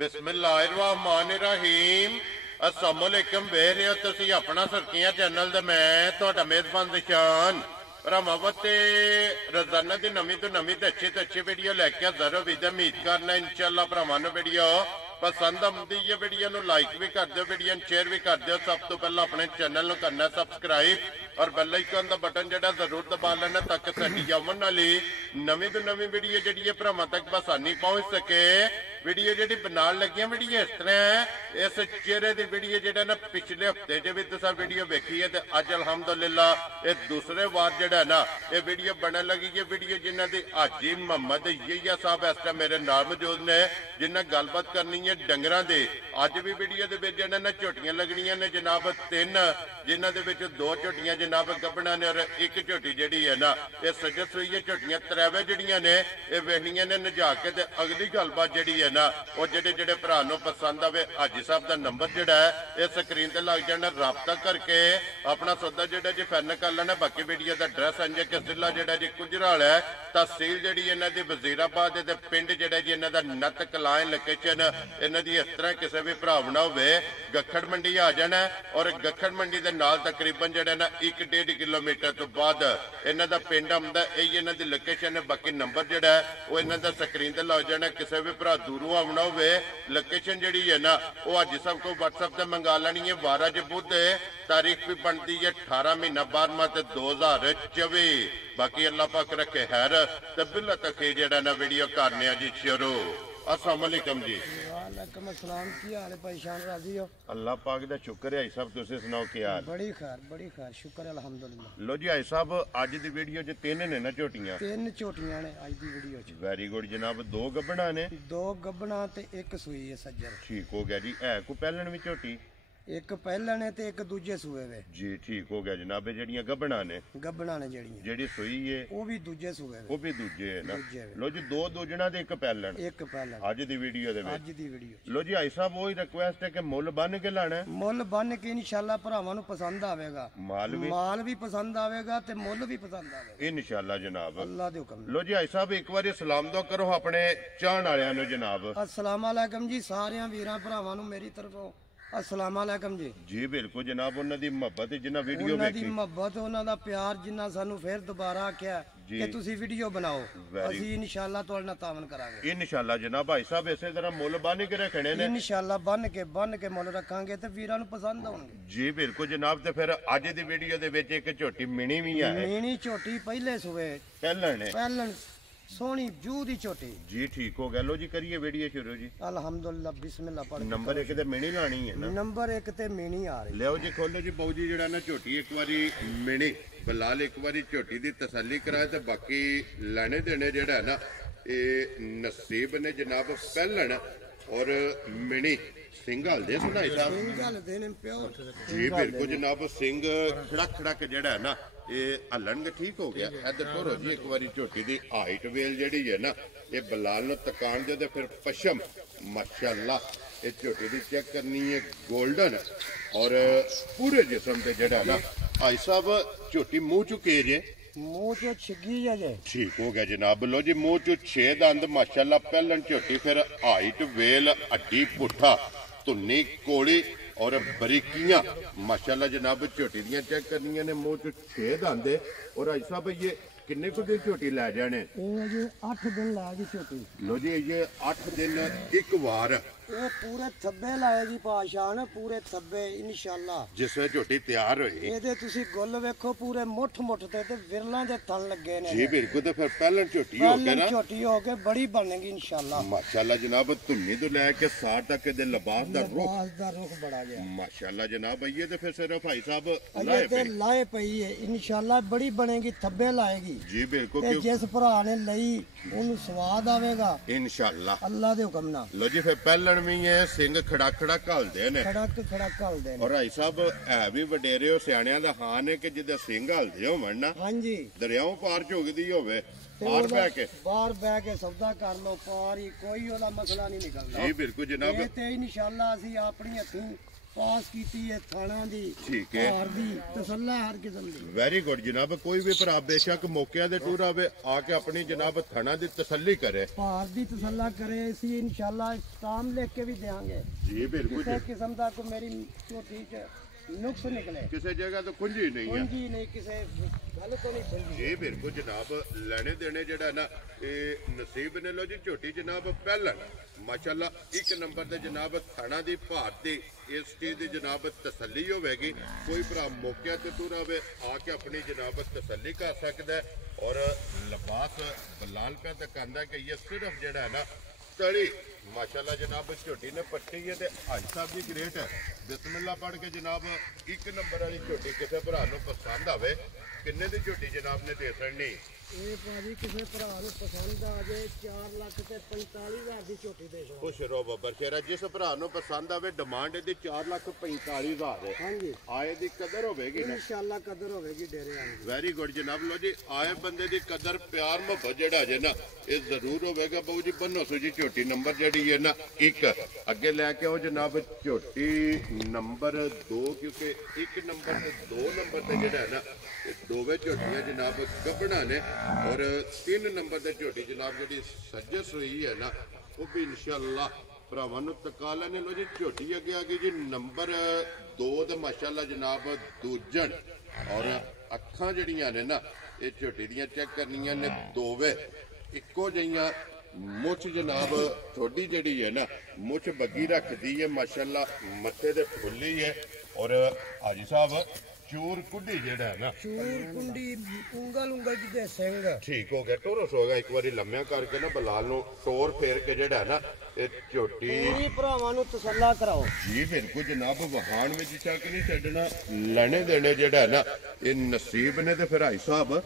बिस्मिल्लाहिर्रहमानिर्रहीम अस्सलामुअलैकुम ਵੇਖ ਰਹੇ ਹੋ ਤੁਸੀਂ ਆਪਣਾ ਸਰਕੀਆਂ ਚੈਨਲ ਤੇ ਮੈਂ ਤੁਹਾਡਾ ਮੇਜ਼ਬਾਨ ਨਿਸ਼ਾਨ ਰਮਾਵਤੇ ਰੋਜ਼ਾਨਾ ਦੀ ਨਵੀਂ ਤੋਂ ਨਵੀਂ ਤੇ ਅੱਛੀ ਵੀਡੀਓ ਲੈ ਕੇ ਹਾਜ਼ਰ ਹੋ ਵੀ ਉਮੀਦ ਕਰਨਾ ਇਨਸ਼ਾਅੱਲਾ ਭਰਾਵਾਂ ਨੂੰ ਵੀਡੀਓ पसंद आती है वीडियो ਨੂੰ लाइक भी कर दो वीडियो शेयर भी कर दो सब तो पहला अपने चैनल ਨੂੰ करना सबसक्राइब और बैल आइकन का बटन जो जरूर दबा लेना ताकि साडी आवन वाली नवीं तो नवीं वीडियो जी भरावां तक आसानी पहुंच सके वीडियो जी बनाने लगियां वीडियो इस तरह है इस चेहरे की वीडियो जो ना पिछले हफ्ते च भी तुसा वीडियो वेखी है अज अलहमदुलिल्लाह ये दूसरे वार जो ना ये वीडियो बनने लगी है वीडियो जिन्हों की हाजी मोहम्मद यहिया साहब इस टाइम मेरे नाल मौजूद ने जिन्हें गलबात करनी डंगरां दे अज भी वीडियो दे विच जिन्हां ने झोटियां लगणियां ने जनाब 3 जिन्हां दे विच 2 झोटियां जनाब गब्बणां ने और एक झोटी जिहड़ी है ना ये सजत सूई झोटियां त्रैवे जिहड़ियां ने ये वेखणियां ने नजा के ते अगली गलबात जिहड़ी है ना वो जिहड़े भरा नूं पसंद आवे हाजी साहब दा नंबर जिहड़ा है ये स्क्रीन ते लग जाना राबता करके अपना सौदा जिहड़ा जी फाइनल कर लेना बाकी वीडियो दा एड्रैस अंजे के जिला जिहड़ा जी गुजराल है तहसील जिहड़ी इन्हां दी वजीराबाद ते पिंड जिहड़ा जी इन्हां दा नत कलाएं लोकेशन इन्हां दी इस तरह किसी भी भरावना होवे गखड़ मंडी आ जाना और गखड़ मंडी दे नाल तकरीबन जिहड़ा ना 1.5 किलोमीटर तो बाद इन्हां दा पिंड आउंदा यही इन्हां दी लोकेशन है बाकी नंबर जिहड़ा है वो इन्हां दा स्क्रीन ते लग जाना किसी भी भरा दूरों आउणा होवे लोकेशन जिहड़ी है ना वो हाजी साहब को WhatsApp ते मंगा लैनी है 12 ज बुध तारीख भी बनती है 18 महीना 12वां ते 2024 बाकी अल्लाह पाक रखे खैर ते बिल्ला तक जिहड़ा ना वीडियो करने जी शुरू अस्सलाम वालेकुम जी वालेकुम अस्सलाम की हाल है परेशान राजी हो अल्लाह पाक दा शुक्र है सब तुसीं सुनाओ की हाल बड़ी खैर शुक्र है अल्हम्दुलिल्लाह लो जी आई साहब अज दी वीडियो च 3 ने ना झोटियां 3 झोटियां ने अज दी वीडियो च वेरी गुड जनाब 2 गब्बणा ने 2 गब्बणा ते 1 सूई है सज्जर ठीक हो गया जी है को पहलन भी झोटी एक पहलन है ते एक दूजे सूए वे जी ठीक हो गया जनाब जड़ियां गब्बणा ने जड़ी जेड़ी सूई है वो भी दूजे सूए वे वो भी दूजे है ना लो जी 2 दूजना ते एक पहलन आज दी वीडियो दे विच लो जी भाई साहब वही रिक्वेस्ट है कि मुल बन के लाना है मुल बन के इंशाल्लाह भरावां नूं पसंद आवेगा माल भी पसंद आवेगा ते मुल भी पसंद आवेगा इंशाल्लाह जनाब अल्लाह दे हुक्म लो जी भाई साहब एक बार सलाम दो करो अपने चाहण वालियां नूं जनाब अस्सलाम वालेकुम जी सारियां वीरां भरावां नूं मेरी तरफों अस्सलाम वालेकुम जी जी बिल्कुल जनाब उन्हां दी मोहब्बत जिन्ना वीडियो उन्हां दी मोहब्बत उन्हां दा प्यार जिन्ना सानू फिर दोबारा आख्या कि तुसी वीडियो बनाओ ਅਸੀਂ इंशाल्लाह ਤੁਹਾਡੇ ਨਾਲ ਤਾਵਨ ਕਰਾਂਗੇ इंशाल्लाह जनाब भाई साहब इसे तरह मुੱਲ ਬੰਨ ਕੇ ਰੱਖਣੇ ਨੇ इंशाल्लाह ਬੰਨ ਕੇ ਮੁੱਲ ਰੱਖਾਂਗੇ ਤੇ ਵੀਰਾਂ ਨੂੰ ਪਸੰਦ ਆਉਣਗੇ ਜੀ ਬਿਲਕੁਲ ਜਨਾਬ ਤੇ ਫਿਰ ਅੱਜ ਦੀ ਵੀਡੀਓ ਦੇ ਵਿੱਚ ਇੱਕ ਝੋਟੀ ਮਿਣੀ ਵੀ ਹੈ ਮਿਣੀ ਝੋਟੀ ਪਹਿਲੇ ਸੂਏ ਪਹਿਲਣ सोनी जू दी छोटी जी ठीक हो गया लो जी करिए वीडियो शुरू जी अल्हम्दुलिल्लाह बिस्मिल्लाह पढ़ नंबर 1 ते मिनी लानी है ना नंबर 1 ते मिनी आ रही लियो जी खोलो जी बाऊ जी जेड़ा ना झोटी एक बारी मिनी बिलाल एक बारी झोटी दी तसल्ली कराए ते बाकी लेने देने जेड़ा है ना ये नसीब ने जनाब पहलन और मिनी सिंगल दे सुनाई साहब सिंगल देने प्योर जी बिल्कुल जनाब सिंग खड़क जेड़ा है ना ये हलन ठीक हो गया इधर टोरो जी एक बारी झोटी दी हाइट वेल जेड़ी है ना ये बलाल नु तकान दे ते फिर पशम माशाअल्लाह ये झोटी दी चेक करनी है गोल्डन और पूरे जिस्म ते जेड़ा ना भाई साहब झोटी मुंह चुके जे मुंह चो छिगी जे ठीक हो गया जनाब लो जी मुंह चो 6 दंद माशाअल्लाह पहलन झोटी फिर हाइट वेल हड्डी पुठा धुन्नी कोड़ी और बरीकियां माशाल्लाह जनाब झोटी दियां चेक करनियां ने मुंह च 6 दंद और भाई साहब ये किन्ने को दिन झोटी लै जाने ये 8 दिन लाएगी झोटी लो जी ये 8 दिन एक बार ये पूरे थब्बे लाएगी पाशान पूरे थब्बे इंशाल्लाह जिसमें झोटी तैयार होई ਇਹਦੇ ਤੁਸੀਂ ਗੁੱਲ ਵੇਖੋ ਪੂਰੇ ਮੁੱਠ ਤੇ ਵਿਰਲਾਂ ਦੇ ਥਣ ਲੱਗੇ ਨੇ जी बिल्कुल तो फिर पहलन झोटी हो के ना ਝੋਟੀ ਹੋ ਕੇ ਬੜੀ ਬਣੇਗੀ इंशाल्लाह माशाल्लाह जनाब धुन्नी तो लैके सार तक दे लिबास दा रुख बड़ा गया माशाल्लाह जनाब ये तो फिर सिर्फ भाई साहब लाए पई है इंशाल्लाह बड़ी बनेगी थब्बे लाएगी जी बिल्कुल जिस भरा ने ਲਈ ਉਹਨੂੰ ਸਵਾਦ ਆਵੇਗਾ इंशाल्लाह अल्लाह ਦੇ ਹੁਕਮ ਨਾਲ लो जी फिर पहलन भी है सिंह खड़ा घलदे ने घलदे और भाई साहब है भी वडेरे हो सियाणियां दा हान है कि जिद्दां सिंह हलदे होवन ना हां जी दरियाओं पार झुकदी होवे ਬਾਹਰ ਬਹਿ ਕੇ ਸੌਦਾ ਕਰ ਲਓ ਪਾਰੀ ਕੋਈ ਉਹਦਾ ਮਸਲਾ ਨਹੀਂ ਨਿਕਲਦਾ ਜੀ ਬਿਲਕੁਲ ਜਨਾਬ ਇਹ ਤੇ ਇਨਸ਼ਾਅੱਲਾ ਅਸੀਂ ਆਪਣੀ ਹੱਥੀਂ ਪਾਸ ਕੀਤੀ ਹੈ ਥਾਣਾ ਦੀ ਠੀਕ ਹੈ ਭਾਰ ਦੀ ਤਸੱਲਾ ਹਰ ਕਿਸਮ ਦੀ ਵੈਰੀ ਗੁੱਡ ਜਨਾਬ ਕੋਈ ਵੀ ਭਰਾ ਬੇਸ਼ੱਕ ਮੌਕਿਆਂ ਦੇ ਟੂਰ ਆਵੇ ਆ ਕੇ ਆਪਣੀ ਜਨਾਬ ਥਣਾ ਦੀ ਤਸੱਲੀ ਕਰੇ ਭਾਰ ਦੀ ਤਸੱਲਾ ਕਰੇ ਅਸੀਂ ਇਨਸ਼ਾਅੱਲਾ ਇਸਤਾਮ ਲਿਖ ਕੇ ਵੀ ਦੇਵਾਂਗੇ ਜੀ ਬਿਲਕੁਲ ਕਿਸੇ ਕਿਸਮ ਦਾ ਕੋਈ ਮੇਰੀ ਝੋਟੀ ਚ ਨੁਕਸ ਨਿਕਲੇ ਕਿਸੇ ਜਗ੍ਹਾ ਤੋਂ ਕੁੰਜੀ ਨਹੀਂ ਹੈ ਕੁੰਜੀ ਨਹੀਂ ਕਿਸੇ ਗੱਲ ਤੋਂ ਨਹੀਂ ਕੁੰਜੀ ਜੀ ਬਿਲਕੁਲ ਜਨਾਬ ਲੈਣੇ ਦੇਣੇ ਜਿਹੜਾ ਨਾ ਇਹ ਨਸੀਬ ਨੇ ਲੋ ਜੀ ਝੋਟੀ ਜਨਾਬ ਪਹਿਲਣ ਮਾਸ਼ਾਅੱਲਾ ਇੱਕ ਨੰਬਰ ਤੇ ਜਨਾਬ ਥਾਣਾ ਦੀ ਭਾਰਤ ਦੀ ਇਸ ਚੀਜ਼ ਦੀ ਜਨਾਬ ਤਸੱਲੀ ਹੋਵੇਗੀ ਕੋਈ ਭਰਾ ਮੌਕਿਆਂ ਤੇ ਤੁਰ ਆਵੇ ਆ ਕੇ ਆਪਣੀ ਜਨਾਬ ਤਸੱਲੀ ਕਰ ਸਕਦਾ ਔਰ ਲਿਬਾਸ ਬਲਾਲ ਪਿਆ ਤੱਕ ਆਂਦਾ ਕਿ ਇਹ ਸਿਰਫ ਜਿਹੜਾ ਹੈ ਨਾ ਤਲੀ ਮਾਸ਼ਾਅੱਲਾ ਜਨਾਬ ਝੋਟੀ ਨੇ ਪੱਟੀ ਹੈ ਤੇ ਹਾਜੀ ਸਾਹਿਬ ਦੀ ਗ੍ਰੇਟ ਹੈ ਬਿਸਮਿਲ੍ਲਾ ਪੜ੍ਹ ਕੇ ਜਨਾਬ ਇੱਕ ਨੰਬਰ ਵਾਲੀ ਝੋਟੀ ਕਿਸੇ ਭਰਾ ਨੂੰ ਪਸੰਦ ਆਵੇ ਕਿੰਨੇ ਦੀ ਝੋਟੀ ਜਨਾਬ ਨੇ ਦੇ ਸਕਣੀ ਇਹ ਭਾਜੀ ਕਿਸੇ ਭਰਾ ਨੂੰ ਪਸੰਦ ਆ ਜੇ 4 ਲੱਖ ਤੇ 45,000 ਦੀ ਝੋਟੀ ਦੇ ਦਿਓ ਖੁਸ਼ ਰਹੋ ਬੱਬਰ ਸ਼ੇਰਾ ਜਿਸ ਭਰਾ ਨੂੰ ਪਸੰਦ ਆਵੇ ਡਿਮਾਂਡ ਇਹਦੀ 4,45,000 ਹੈ ਹਾਂਜੀ ਆਏ ਦੀ ਕਦਰ ਹੋਵੇਗੀ ਨਾ ਇਨਸ਼ਾਅੱਲਾ ਕਦਰ ਹੋਵੇਗੀ ਡੇਰੇ ਵਾਲੀ ਵੈਰੀ ਗੁੱਡ ਜਨਾਬ ਲੋ ਜੀ ਆਏ ਬੰਦੇ ਦੀ ਕਦਰ ਪਿਆਰ ਮੁਹੱਬਤ ਜਿਹੜਾ ਜੇ ਨਾ ਇਹ ਜ਼ਰੂਰ ਹੋਵੇਗਾ ਬਾਊ ਜੀ ਬੰਨੋ ਸੋ ਜੀ ਝੋਟੀ ਨੰਬਰ ਜਿਹੜੀ ਹੈ ਨਾ ਇੱਕ ਅੱਗੇ ਲੈ ਕੇ ਆਓ ਜਨਾਬ ਝੋਟੀ ਨੰਬਰ 2 ਕਿਉਂਕਿ 1 ਨੰਬਰ ਤੇ 2 ਨੰਬਰ ਤੇ ਜਿਹੜਾ ਹੈ ਨਾ ਇਹ ਦੋਵੇਂ ਝੋਟੀਆਂ ਜਨਾਬ ਗੱਭਣਾ ਨੇ ਔਰ 3 ਨੰਬਰ ਤੇ ਝੋਟੀ ਜਨਾਬ ਜਿਹੜੀ ਸੱਜਸ ਹੋਈ ਹੈ ਨਾ ਉਹ ਵੀ ਇਨਸ਼ਾਅੱਲਾ ਭਰਾਵਾਂ ਨੂੰ ਤਕਾ ਲੈਣੇ ਲੋ ਜੀ ਝੋਟੀ ਅੱਗੇ ਆ ਗਈ ਜੀ ਨੰਬਰ 2 ਤੇ ਮਾਸ਼ਾਅੱਲਾ ਜਨਾਬ ਦੂਜਣ ਔਰ ਅੱਖਾਂ ਜਿਹੜੀਆਂ ਨੇ ਨਾ ਇਹ ਝੋਟੀ ਦੀਆਂ ਚੈੱਕ ਕਰਨੀਆਂ ਨੇ ਦੋਵੇਂ ਇੱਕੋ ਜਿਹੀਆਂ ਮੁੱਛ ਜਨਾਬ ਥੋੜੀ ਜਿਹੜੀ ਹੈ ਨਾ ਮੁੱਛ ਬੱਗੀ ਰੱਖਦੀ ਹੈ ਮਾਸ਼ਾਅੱਲਾ ਮੱਥੇ ਤੇ ਫੁੱਲੀ ਹੈ ਔਰ ਹਾਜੀ ਸਾਹਿਬ ਚੂਰ ਕੁੱਡੀ ਜਿਹੜਾ ਹੈ ਨਾ ਚੂਰ ਕੁੰਡੀ ਉਂਗਲ ਜਿਹਦੇ ਸਿੰਘ ਠੀਕ ਹੋ ਗਿਆ ਟੋਰਸ ਹੋ ਗਿਆ ਇੱਕ ਵਾਰੀ ਲੰਮਿਆ ਕਰਕੇ ਨਾ ਬਲਾਲ ਨੂੰ ਟੋਰ ਫੇਰ ਕੇ ਜਿਹੜਾ ਹੈ ਨਾ ਇਹ ਝੋਟੀ ਪੂਰੀ ਭਰਾਵਾਂ ਨੂੰ ਤਸੱਲਾ ਕਰਾਓ ਜੀ ਬਿਲਕੁਲ ਜਨਾਬ ਵਹਾਨ ਵਿੱਚ ਚੱਕ ਨਹੀਂ ਛੱਡਣਾ ਲੈਣੇ ਦੇਣੇ ਜਿਹੜਾ ਹੈ ਨਾ ਇਹ ਨਸੀਬ ਨੇ ਤੇ ਫਿਰ ਹਾਈ ਸਾਹਿਬ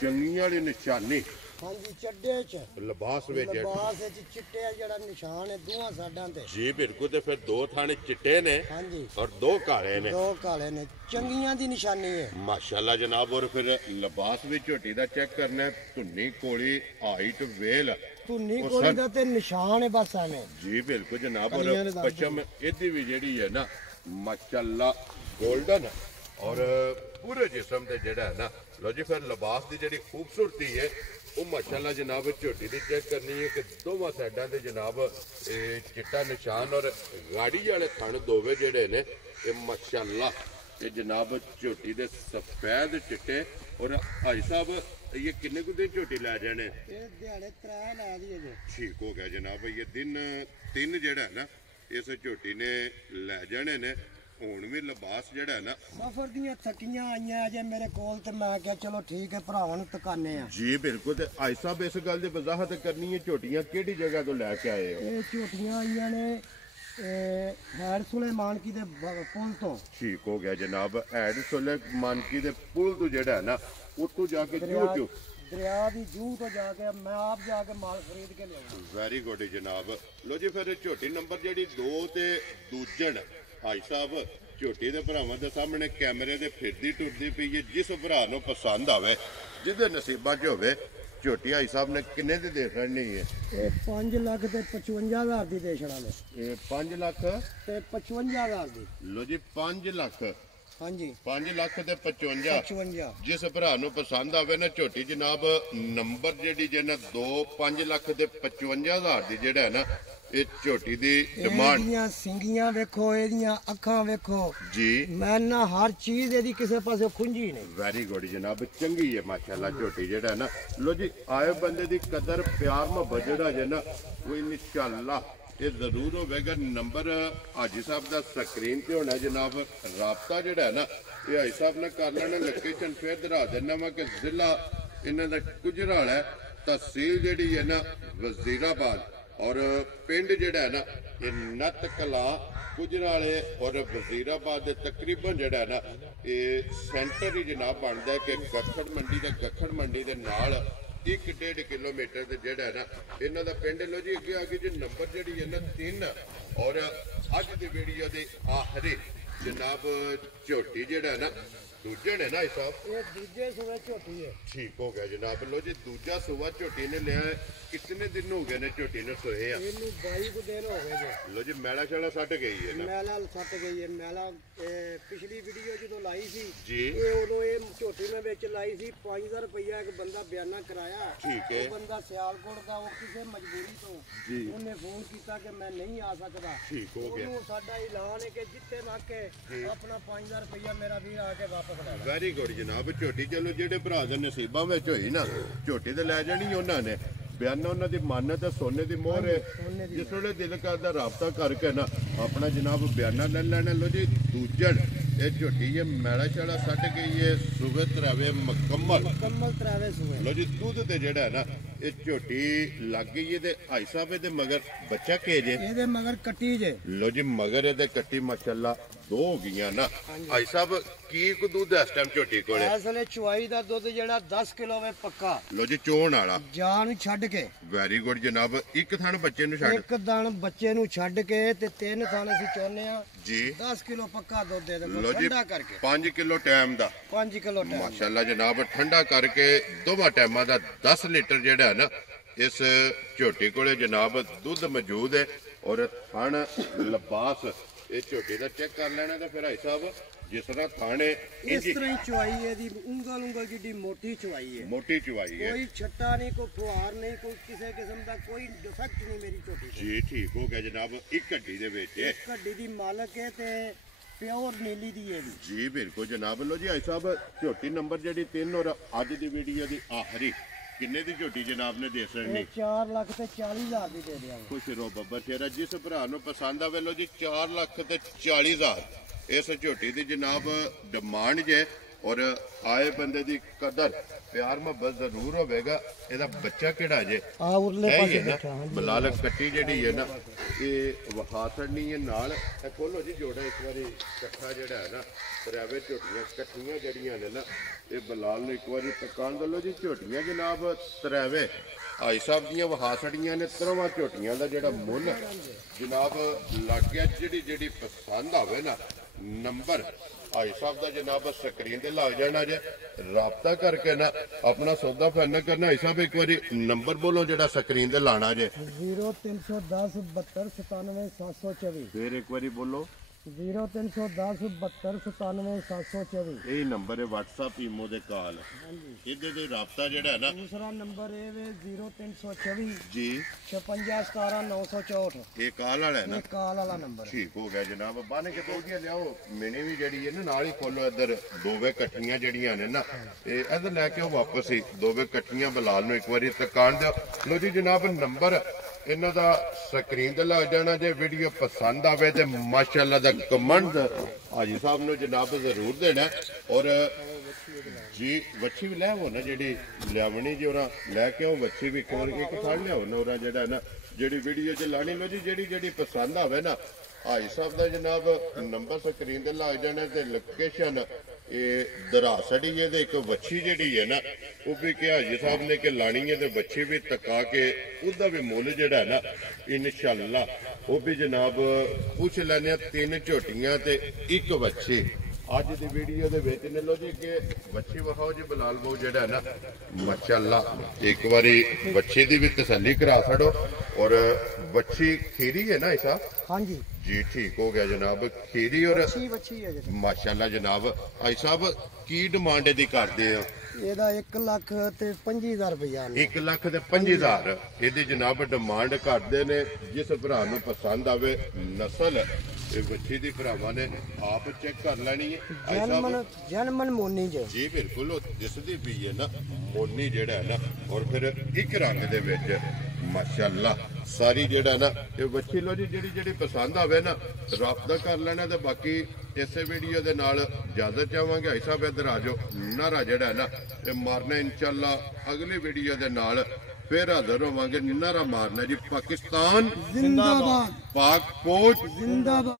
ਚੰਗੀਆਂ ਵਾਲੀ ਨਿਸ਼ਾਨੀ ਹਾਂਜੀ ਚੱਡੇ ਚ ਲਿਬਾਸ ਵਿੱਚ ਲਿਬਾਸ ਵਿੱਚ ਚਿੱਟੇ ਜਿਹੜਾ ਨਿਸ਼ਾਨ ਹੈ ਦੋਹਾਂ ਸਾਡਾਂ ਤੇ ਜੀ ਬਿਲਕੁਲ ਤੇ ਫਿਰ 2 ਥਾਣੇ ਚਿੱਟੇ ਨੇ ਹਾਂਜੀ ਔਰ 2 ਕਾਲੇ ਨੇ 2 ਕਾਲੇ ਨੇ ਚੰਗੀਆਂ ਦੀ ਨਿਸ਼ਾਨੀ ਹੈ ਮਾਸ਼ਾਅੱਲਾ ਜਨਾਬ ਔਰ ਫਿਰ ਲਿਬਾਸ ਵਿੱਚ ਝੋਟੀ ਦਾ ਚੈੱਕ ਕਰਨਾ ਧੁੰਨੀ ਕੋਲੀ ਹਾਈਟ ਵੇਲ ਧੁੰਨੀ ਕੋਲੀ ਦਾ ਤੇ ਨਿਸ਼ਾਨ ਹੈ ਬਸ ਐਵੇਂ ਜੀ ਬਿਲਕੁਲ ਜਨਾਬ ਔਰ ਪਛਮ ਇਹਦੀ ਵੀ ਜਿਹੜੀ ਹੈ ਨਾ ਮਾਸ਼ਾਅੱਲਾ 골ਡਨ ਔਰ ਪੂਰੇ ਜਿਸਮ ਤੇ ਜਿਹੜਾ ਹੈ ਨਾ ਲੋ ਜੀ ਫਿਰ ਲਿਬਾਸ ਦੀ ਜਿਹੜੀ ਖੂਬਸੂਰਤੀ ਹੈ ਉਹ ਮਾਸ਼ਾਅੱਲਾ ਜਨਾਬ ਝੋਟੀ ਦੀ ਚੈੱਕ ਕਰਨੀ ਹੈ ਕਿ ਦੋਵਾਂ ਸਾਈਡਾਂ ਤੇ ਜਨਾਬ ਇਹ ਚਿੱਟਾ ਨਿਸ਼ਾਨ ਔਰ ਗਾੜੀ ਵਾਲੇ ਥਣ ਦੋਵੇਂ ਜਿਹੜੇ ਨੇ ਇਹ ਮਾਸ਼ਾਅੱਲਾ ਇਹ ਜਨਾਬ ਝੋਟੀ ਦੇ ਸਫੈਦ ਚਿੱਟੇ ਔਰ ਹਾਜੀ ਸਾਹਿਬ ਇਹ ਕਿੰਨੇ ਕੁ ਦਿਨ ਝੋਟੀ ਲੈ ਜਾਣੇ ਇਹ ਦਿਹਾੜੇ 3 ਲੈ ਦੀ ਜੇ ਠੀਕ ਹੋ ਗਿਆ ਜਨਾਬ ਇਹ ਦਿਨ 3 ਜਿਹੜਾ ਹੈ ਨਾ ਇਸ ਝੋਟੀ ਨੇ ਲੈ ਜਾਣੇ ਨੇ ਹੁਣ ਵੀ ਲਿਬਾਸ ਜਿਹੜਾ ਹੈ ਨਾ ਸਫਰ ਦੀਆਂ ਥੱਕੀਆਂ ਆਈਆਂ ਅਜੇ ਮੇਰੇ ਕੋਲ ਤੇ ਮੈਂ ਕਿਹਾ ਚਲੋ ਠੀਕ ਹੈ ਭਰਾਵਾਂ ਨੂੰ ਤਕਾਨੇ ਆ ਜੀ ਬਿਲਕੁਲ ਤੇ ਹਾਈ ਸਾਹਿਬ ਇਸ ਗੱਲ ਦੀ ਵਜ਼ਾਹਤ ਕਰਨੀ ਹੈ ਝੋਟੀਆਂ ਕਿਹੜੀ ਜਗ੍ਹਾ ਤੋਂ ਲੈ ਕੇ ਆਏ ਹੋ ਇਹ ਝੋਟੀਆਂ ਆਈਆਂ ਨੇ ਹੈਡ ਸੁਲੇਮਾਨਕੀ ਦੇ ਪੁਲ ਤੋਂ ਠੀਕ ਹੋ ਗਿਆ ਜਨਾਬ ਹੈਡ ਸੁਲੇਮਾਨਕੀ ਦੇ ਪੁਲ ਤੋਂ ਜਿਹੜਾ ਹੈ ਨਾ ਉੱਥੋਂ ਜਾ ਕੇ ਜੂ ਦਰਿਆ ਦੀ ਜੂਹ ਤੋਂ ਜਾ ਕੇ ਮੈਂ ਆਪ ਜਾ ਕੇ ਮਾਲ ਖਰੀਦ ਕੇ ਲਿਆਉਂਦਾ ਵੈਰੀ ਗੁੱਡ ਜਨਾਬ ਲੋ ਜੀ ਫਿਰ ਝੋਟੀ ਨੰਬਰ ਜਿਹੜੀ 2 ਤੇ ਦੂਜਣ ਹਾਈ ਸਾਹਿਬ ਝੋਟੀ ਦੇ ਭਰਾਵਾਂ ਦੇ ਸਾਹਮਣੇ ਕੈਮਰੇ ਦੇ ਫਿਰਦੀ ਟੁੱਟਦੀ ਪਈ ਹੈ ਜਿਸ ਭਰਾ ਨੂੰ ਪਸੰਦ ਆਵੇ ਜਿਹਦੇ ਨਸੀਬਾਂ 'ਚ ਹੋਵੇ ਝੋਟੀ ਹਾਈ ਸਾਹਿਬ ਨੇ ਕਿੰਨੇ ਦੀ ਦੇ ਸਕਣੀ ਹੈ ਇਹ 5 ਲੱਖ ਤੇ 55,000 ਦੀ ਦੇ ਛੜਾ ਨੇ ਇਹ 5 ਲੱਖ ਤੇ 55,000 ਦੀ ਲੋ ਜੀ 5 ਲੱਖ ਹਾਂਜੀ 5 ਲੱਖ ਤੇ 55 ਜਿਸ ਭਰਾ ਨੂੰ ਪਸੰਦ ਆਵੇ ਨਾ ਝੋਟੀ ਜਨਾਬ ਨੰਬਰ ਜਿਹੜੀ ਜੇ ਨਾ 5 ਲੱਖ ਤੇ 55,000 ਦੀ ਜਿਹੜਾ ਹੈ ਨਾ ਇਹ ਝੋਟੀ ਦੀ ਡਿਮਾਂਡ ਇਹਦੀਆਂ ਸਿੰਗੀਆਂ ਵੇਖੋ ਇਹਦੀਆਂ ਅੱਖਾਂ ਵੇਖੋ ਜੀ ਮੈਂ ਨਾ ਹਰ ਚੀਜ਼ ਇਹਦੀ ਕਿਸੇ ਪਾਸੇ ਖੁੰਝੀ ਨਹੀਂ ਵੈਰੀ ਗੁੱਡ ਜਨਾਬ ਚੰਗੀ ਹੈ ਮਾਸ਼ਾਅੱਲਾ ਝੋਟੀ ਜਿਹੜਾ ਨਾ ਲੋ ਜੀ ਆਏ ਬੰਦੇ ਦੀ ਕਦਰ ਪਿਆਰ ਮੁਹੱਬਤ ਜਿਹੜਾ ਜੇ ਨਾ ਉਹ ਇਨਸ਼ਾਅੱਲਾ ਇਹ ਜ਼ਰੂਰ ਹੋਵੇਗਾ ਨੰਬਰ ਹਾਜੀ ਸਾਹਿਬ ਦਾ ਸਕਰੀਨ ਤੇ ਹੋਣਾ ਜਨਾਬ ਰਾਬਤਾ ਜਿਹੜਾ ਹੈ ਨਾ ਇਹ ਹਾਜੀ ਸਾਹਿਬ ਨੇ ਕਰ ਲੈਣਾ ਲੋਕੇਸ਼ਨ ਫੇਰ ਦਰਾ ਦੇਣਾ ਵਾ ਕਿ ਜ਼ਿਲ੍ਹਾ ਇਹਨਾਂ ਦਾ ਗੁਜਰਾਲ ਹੈ ਤਹਿਸੀਲ ਜਿਹੜੀ ਹੈ ਨਾ ਵਜ਼ੀਰਾਬਾਦ ਔਰ ਪਿੰਡ ਜਿਹੜਾ ਹੈ ਨਾ ਇਹ ਨੱਤ ਕਲਾ ਗੁਜਰਾਲੇ ਔਰ ਵਜ਼ੀਰਾਬਾਦ ਦੇ ਤਕਰੀਬਨ ਜਿਹੜਾ ਹੈ ਨਾ ਇਹ ਸੈਂਟਰ ਹੀ ਜਨਾਬ ਬਣਦਾ ਕਿ ਗੱਖੜ ਮੰਡੀ ਦੇ ਨਾਲ 1.5 ਕਿਲੋਮੀਟਰ ਤੇ ਜਿਹੜਾ ਹੈ ਨਾ ਇਹਨਾਂ ਦਾ ਪਿੰਡ ਲੋ ਜੀ ਅੱਗੇ ਆ ਗਈ ਜੀ ਨੰਬਰ ਜਿਹੜੀ ਹੈ ਨਾ 3 ਔਰ ਅੱਜ ਦੀ ਵੀਡੀਓ ਦੇ ਆਖਰੀ ਜਨਾਬ ਝੋਟੀ ਜਿਹੜਾ ਹੈ ਨਾ ਦੂਜੇ ਨੇ ਨਾ ਸਾਹਿਬ ਇਹ ਦੂਜੇ ਸੂਏ ਝੋਟੀ ਹੈ। ਠੀਕ ਹੋ ਗਿਆ ਜਨਾਬ। ਲੋ ਜੀ ਦੂਜਾ ਸੂਆ ਝੋਟੀ ਨੇ ਲਿਆ। ਕਿੰਨੇ ਦਿਨ ਹੋ ਗਏ ਨੇ ਝੋਟੀ ਨੂੰ ਸੋਏ ਆ? ਇਹਨੂੰ 22 ਕੁ ਦਿਨ ਹੋ ਗਏ ਜੀ। ਲੋ ਜੀ ਮੈਲਾ ਛਾਲਾ ਸੱਟ ਗਈ ਹੈ ਨਾ? ਮੈਲਾ ਸੱਟ ਗਈ ਹੈ। ਮੈਲਾ ਪਿਛਲੀ ਵੀਡੀਓ ਜਦੋਂ ਲਾਈ ਸੀ ਜੀ ਇਹ ਉਦੋਂ ਇਹ ਝੋਟੀ ਮੈਂ ਵਿੱਚ ਲਾਈ ਸੀ 5000 ਰੁਪਇਆ ਇੱਕ ਬੰਦਾ ਬਿਆਨਾ ਕਰਾਇਆ। ਠੀਕ ਹੈ। ਉਹ ਬੰਦਾ ਸਿਆਲਕੋਟ ਦਾ, ਉਹ ਕਿਸੇ ਮਜਬੂਰੀ ਤੋਂ ਜੀ ਉਹਨੇ ਫੋਨ ਕੀਤਾ ਕਿ ਮੈਂ ਨਹੀਂ ਆ ਸਕਦਾ। ਠੀਕ ਹੋ ਗਿਆ। ਉਹਨੂੰ ਸਾਡਾ ਐਲਾਨ ਹੈ ਕਿ ਜਿੱਤੇ ਲੱਗ ਕੇ ਆਪਣਾ 5000 ਰੁਪਇਆ ਮੇਰਾ ਵੀਰ ਆ ਕੇ ਵਾਪਸ ਲੈ ਲੈ। ਵੈਰੀ ਗੁੱਡ ਜਨਾਬ। ਝੋਟੀ ਚਲੋ ਜਿਹੜੇ ਭਰਾ ਦੇ ਨਸੀਬਾਂ ਵਿੱਚ ਹੋਈ ਨਾ ਝੋਟੀ ਤੇ ਲੈ ਜਾਣੀ ਉਹਨਾਂ ਨੇ। ਬਿਆਨਾ ਉਹਨਾਂ ਦੀ ਮਾਨਤ ਹੈ, ਸੋਨੇ ਦੀ ਮੋਹਰ ਹੈ। ਜਿਸ ਵੇਲੇ ਦਿਲ ਕਰਦਾ ਰਾਬਤਾ ਕਰਕੇ ਨਾ ਆਪਣਾ ਜਨਾਬ ਬਿਆਨਾ ਲੈ ਲੈਣਾ। ਲੋ ਜੀ ਦੂਜਣ ਇਹ ਝੋਟੀ ਇਹ ਮੈਲਾ ਛਾਲਾ ਸੱਟ ਗਈ ਹੈ। ਸੂਬੇ ਤਰਾਵੇ ਮੁਕੰਮਲ ਤਰਾਵੇ ਸੂਏ। ਲੋ ਜੀ ਦੁੱਧ ਤੇ ਜਿਹੜਾ ਨਾ ਇਹ ਝੋਟੀ ਲੱਗ ਗਈ ਹੈ ਤੇ ਭਾਈ ਸਾਹਿਬ ਇਹਦੇ ਮਗਰ ਬੱਚਾ ਕੇ ਜੇ? ਇਹਦੇ ਮਗਰ ਕੱਟੀ ਜੇ। ਲੋ ਜੀ ਮਗਰ ਇਹਦੇ ਕੱਟੀ ਮਾਸ਼ਾਅੱਲਾ ਦੋ ਹੋ ਗਈਆਂ ਨਾ। ਭਾਈ ਸਾਹਿਬ ਕੀ ਕੁ ਦੁੱਧ ਇਸ ਟਾਈਮ ਝੋਟੀ ਕੋਲੇ? ਇਸ ਵੇਲੇ ਚੁਆਈ ਦਾ ਦੁੱਧ ਜਿਹੜਾ 10 ਕਿਲੋ ਵੇ ਪੱਕਾ। ਲੋ ਜੀ ਚੋਣ ਵਾਲਾ। ਜਾਨ ਨੂੰ ਛੱਡ ਕੇ। ਵੈਰੀ ਗੁੱਡ ਜਨਾਬ। ਇੱਕ ਥਣ ਬੱਚੇ ਨੂੰ ਛੱਡ? ਇੱਕ ਦਣ ਬੱਚੇ ਨੂੰ ਛੱਡ ਕੇ ਤੇ 3 ਥਣ ਅਸੀਂ ਚਾਹੁੰਦੇ ਆ ਜੀ। 10 ਕਿਲੋ ਪੱਕਾ ਦੁੱਧ ਦੇ ਲੋ ਦੇ ਜੀ ਠੰਡਾ ਕਰਕੇ। 5 ਕਿਲੋ ਟਾਈਮ ਦਾ। 5 ਕਿਲੋ ਟਾਈਮ ਮਾਸ਼ਾਅੱਲਾ ਜਨਾਬ ਠੰਡਾ ਕਰਕੇ ਦੋਵਾਂ ਟਾਈਮਾਂ ਦਾ 10 ਲੀਟਰ ਜਿਹੜਾ ਹੈ ਨਾ ਇਸ ਝੋਟੀ ਕੋਲੇ ਜਨਾਬ ਦੁੱਧ ਮੌਜੂਦ ਹੈ। ਔਰ ਥਣ ਲਿਬਾਸ ਇਹ ਝੋਟੀ ਦਾ ਚੈੱਕ ਕਰ ਲੈਣਾ ਤੇ ਫਿਰ ਭਾਈ ਸਾਹਿਬ ਜਿਸ ਤਰ੍ਹਾਂ ਥਾਣੇ ਇਸ ਤਰ੍ਹਾਂ ਹੀ ਚੁਆਈ ਹੈ ਦੀ ਉਂਗਲ ਜਿੱਡੀ ਮੋਟੀ ਚੁਆਈ ਹੈ। ਮੋਟੀ ਚੁਆਈ ਹੈ। ਕੋਈ ਛੱਟਾ ਨਹੀਂ, ਕੋਈ ਫੁਹਾਰ ਨਹੀਂ, ਕੋਈ ਕਿਸੇ ਕਿਸਮ ਦਾ ਕੋਈ ਡਿਫੈਕਟ ਨਹੀਂ ਮੇਰੀ ਝੋਟੀ ਚ। ਜੀ ਠੀਕ ਹੋ ਗਿਆ ਜਨਾਬ। ਇੱਕ ਹੱਡੀ ਦੇ ਵਿੱਚ ਇੱਕ ਹੱਡੀ ਦੀ ਮਾਲਕ ਹੈ ਤੇ ਪਿਓਰ ਨੀਲੀ ਦੀ ਹੈ ਜੀ ਬਿਲਕੁਲ ਜਨਾਬ। ਲੋ ਜੀ ਭਾਈ ਸਾਹਿਬ ਝੋਟੀ ਨੰਬਰ ਜਿਹੜੀ 3 ਔਰ ਅੱਜ ਦੀ ਵੀਡੀਓ ਦੀ ਆਖਰੀ ਕਿੰਨੇ ਦੀ ਝੋਟੀ ਜਨਾਬ ਨੇ ਦੇ ਸਕਣੀ? 4 ਲੱਖ ਤੇ 40 ਹਜ਼ਾਰ ਦੀ ਦੇ ਦਿਆਂਗੇ। ਖੁਸ਼ ਰਹੋ ਬੱਬਰ ਸ਼ੇਰਾ। ਜਿਸ ਭਰਾ ਨੂੰ ਪਸੰਦ ਆਵੇ ਲੋ ਜੀ 4 ਲੱਖ ਤੇ 40 ਹਜ਼ਾਰ ਇਸ ਝੋਟੀ ਦੀ ਜਨਾਬ ਡਿਮਾਂਡ ਜੇ। ਔਰ ਆਏ ਬੰਦੇ ਦੀ ਕਦਰ ਪਿਆਰ ਮੁਹੱਬਤ ਜ਼ਰੂਰ ਹੋਵੇਗਾ। ਇਹਦਾ ਬੱਚਾ ਕਿਹੜਾ ਜੇ? ਆ ਉਰਲੇ ਪਾਸੇ ਬੈਠਾ ਹਾਂ ਬਲਾਲ ਕੱਟੀ ਜਿਹੜੀ ਹੈ ਨਾ ਇਹ ਵਹਾਸੜਨੀ ਹੈ ਨਾਲ। ਇਹ ਖੋਲੋ ਜੀ ਜੋੜਾ ਇੱਕ ਵਾਰੀ ਇਕੱਠਾ ਜਿਹੜਾ ਹੈ ਨਾ ਤਰਾਵੇ ਝੋਟੀਆਂ ਇਕੱਠੀਆਂ ਜਿਹੜੀਆਂ ਨੇ ਨਾ ਇਹ ਬਲਾਲ ਨੂੰ ਇੱਕ ਵਾਰੀ ਪਕਾਣ ਦੋ। ਜੀ ਝੋਟੀਆਂ ਜਨਾਬ ਤਰਾਵੇ ਭਾਈ ਸਾਹਿਬ ਦੀਆਂ ਵਹਾਸੜੀਆਂ ਨੇ। ਤਰਵਾਂ ਝੋਟੀਆਂ ਦਾ ਜਿਹੜਾ ਮੁੱਲ ਜਨਾਬ ਲੱਗ ਗਿਆ। ਜਿਹੜੀ ਪਸੰਦ ਆਵੇ ਨਾ ਨੰਬਰ ਭਾਈ ਸਾਹਿਬ ਦਾ ਜਨਾਬ ਸਕਰੀਨ ਤੇ ਲੱਗ ਜਾਣਾ ਜੇ। ਰਾਬਤਾ ਕਰਕੇ ਨਾ ਆਪਣਾ ਸੌਦਾ ਫਾਈਨਲ ਕਰਨਾ। ਭਾਈ ਸਾਹਿਬ ਇੱਕ ਵਾਰੀ ਨੰਬਰ ਬੋਲੋ ਜਿਹੜਾ ਸਕਰੀਨ ਤੇ ਲਾਣਾ ਜੇ। 0310 72 97 724। ਫਿਰ ਇੱਕ ਵਾਰੀ ਬੋਲੋ। 0310 72 97 724। ਇਹ ਨੰਬਰ ਹੈ WhatsApp ਈਮੋ ਦੇ ਕਾਲ। ਇਹਦੇ ਤੇ ਰਾਬਤਾ ਜਿਹੜਾ ਹੈ ਨਾ। ਦੂਸਰਾ ਨੰਬਰ ਇਹ ਵੇ 0324 ਜੀ 56 17 964। ਇਹ ਕਾਲ ਵਾਲਾ ਹੈ ਨਾ? ਇਹ ਕਾਲ ਵਾਲਾ ਨੰਬਰ ਹੈ। ਠੀਕ ਹੋ ਗਿਆ ਜਨਾਬ। ਬੰਨ ਕੇ ਦੋਗੀਆਂ ਲਿਆਓ। ਮਿਣੀ ਵੀ ਜਿਹੜੀ ਹੈ ਨਾ ਨਾਲ ਹੀ ਖੋਲੋ। ਇੱਧਰ ਦੋਵੇਂ ਇਕੱਠੀਆਂ ਜਿਹੜੀਆਂ ਨੇ ਨਾ ਇਹ ਇੱਧਰ ਲੈ ਕੇ ਵਾਪਸ ਹੀ ਦੋਵੇਂ ਇਕੱਠੀਆਂ ਬਲਾਲ ਨੂੰ ਇੱਕ ਵਾਰੀ ਤਕਾਣ ਦਿਓ। ਲੋ ਜੀ ਜਨਾਬ ਨੰਬਰ ਇਹਨਾਂ ਦਾ ਸਕਰੀਨ ਤੇ ਲੱਗ ਜਾਣਾ ਜੇ। ਵੀਡੀਓ ਪਸੰਦ ਆਵੇ ਤੇ ਮਾਸ਼ਾਅੱਲਾ ਦਾ ਕਮੈਂਟ ਹਾਜੀ ਸਾਹਿਬ ਨੂੰ ਜਨਾਬ ਜ਼ਰੂਰ ਦੇਣਾ। ਔਰ ਜੀ ਵੱਛੀ ਵੀ ਲੈ ਆਓ ਨਾ ਜਿਹੜੀ ਲਿਆਵਣੀ ਜੀ ਉਹਨਾਂ ਲੈ ਕੇ ਆਓ। ਵੱਛੀ ਵੀ ਇੱਕ ਫੜ ਲਿਆਓ ਨਾ ਉਹਨਾਂ ਜਿਹੜਾ ਨਾ ਜਿਹੜੀ ਵੀਡੀਓ 'ਚ ਲਾਣੀ। ਲੋ ਜੀ ਜਿਹੜੀ ਪਸੰਦ ਆਵੇ ਨਾ ਹਾਜੀ ਸਾਹਿਬ ਦਾ ਜਨਾਬ ਨੰਬਰ ਸਕਰੀਨ ਤੇ ਲੱਗ ਜਾਣਾ ਤੇ ਲੋਕੇਸ਼ਨ ਇਹ ਦਰਾਸੜੀ ਇਹਦੇ ਇੱਕ ਵੱਛੀ ਜਿਹੜੀ ਹੈ ਨਾ ਉਹ ਵੀ ਕਿ ਹਾਜੀ ਸਾਹਿਬ ਨੇ ਕਿ ਲਾਣੀ ਹੈ ਤੇ ਵੱਛੀ ਵੀ ਤਕਾ ਕੇ ਉਹਦਾ ਵੀ ਮੁੱਲ ਜਿਹੜਾ ਨਾ ਇਨਸ਼ਾਅੱਲਾ ਉਹ ਵੀ ਜਨਾਬ ਪੁੱਛ ਲੈਣੇ। 3 ਝੋਟੀਆਂ ਤੇ 1 ਵੱਛੀ ਅੱਜ ਦੀ ਵੀਡੀਓ ਦੇ ਵਿੱਚ ਨੇ। ਲੋ ਜੀ ਕਿ ਵੱਛੀ ਵਿਖਾਓ ਜੀ ਬਲਾਲ ਬਾਊ ਜਿਹੜਾ ਨਾ ਮਾਸ਼ਾਅੱਲਾ ਇੱਕ ਵਾਰੀ ਵੱਛੀ ਦੀ ਵੀ ਤਸੱਲੀ ਕਰਾ ਛੜੋ। ਔਰ ਵੱਛੀ ਖੀਰੀ ਹੈ ਨਾ ਇਸਾ? ਹਾਂਜੀ ਜੀ ਠੀਕ ਹੋ ਗਿਆ ਜਨਾਬ। ਖੀਰੀ ਔਰ ਵੱਛੀ ਹੈ ਜੀ ਮਾਸ਼ਾਅੱਲਾ ਜਨਾਬ। ਭਾਈ ਸਾਹਿਬ ਕੀ ਡਿਮਾਂਡ ਇਹਦੀ ਕਰਦੇ ਹੋ? ਇਹਦਾ 1 ਲੱਖ ਤੇ 25000 ਰੁਪਇਆ। 1 ਲੱਖ ਤੇ 25000 ਇਹਦੀ ਜਨਾਬ ਡਿਮਾਂਡ ਕਰਦੇ ਨੇ। ਜਿਸ ਭਰਾ ਨੂੰ ਪਸੰਦ ਆਵੇ ਨਸਲ ਇਹ ਵੱਛੀ ਦੀ ਭਰਾਵਾਂ ਨੇ ਆਪ ਚੈੱਕ ਕਰ ਲੈਣੀ ਹੈ। ਜਨਮਨ ਮੋਨੀ ਜੀ ਬਿਲਕੁਲ ਉਹ ਦਿਸਦੀ ਵੀ ਹੈ ਨਾ ਮੋਨੀ ਜਿਹੜਾ ਹੈ ਨਾ। ਔਰ ਫਿਰ ਇੱਕ ਰੰਗ ਦੇ ਵਿੱਚ ਮਾਸ਼ਾਅੱਲਾ ਸਾਰੀ ਜਿਹੜਾ ਨਾ ਇਹ ਵੱਛੀ। ਲੋ ਜੀ ਜਿਹੜੀ ਪਸੰਦ ਆਵੇ ਨਾ ਰਾਬਤਾ ਕਰ ਲੈਣਾ। ਤੇ ਬਾਕੀ ਇਸੇ ਵੀਡੀਓ ਦੇ ਨਾਲ ਇਜਾਜ਼ਤ ਚਾਹਾਂਗੇ। ਭਾਈ ਸਾਹਿਬ ਇੱਧਰ ਆ ਜਾਓ। ਨਾਰਾ ਜਿਹੜਾ ਨਾ ਇਹ ਮਾਰਨਾ ਇਨਸ਼ਾਅੱਲਾ ਅਗਲੀ ਵੀਡੀਓ ਦੇ ਨਾਲ ਫਿਰ ਹਾਜ਼ਰ ਹੋਵਾਂਗੇ। ਨਾਰਾ ਮਾਰਨਾ ਜੀ ਪਾਕਿਸਤਾਨ ਜ਼ਿੰਦਾਬਾਦ, ਪਾਕ ਫੌਜ ਜ਼ਿੰਦਾਬਾਦ।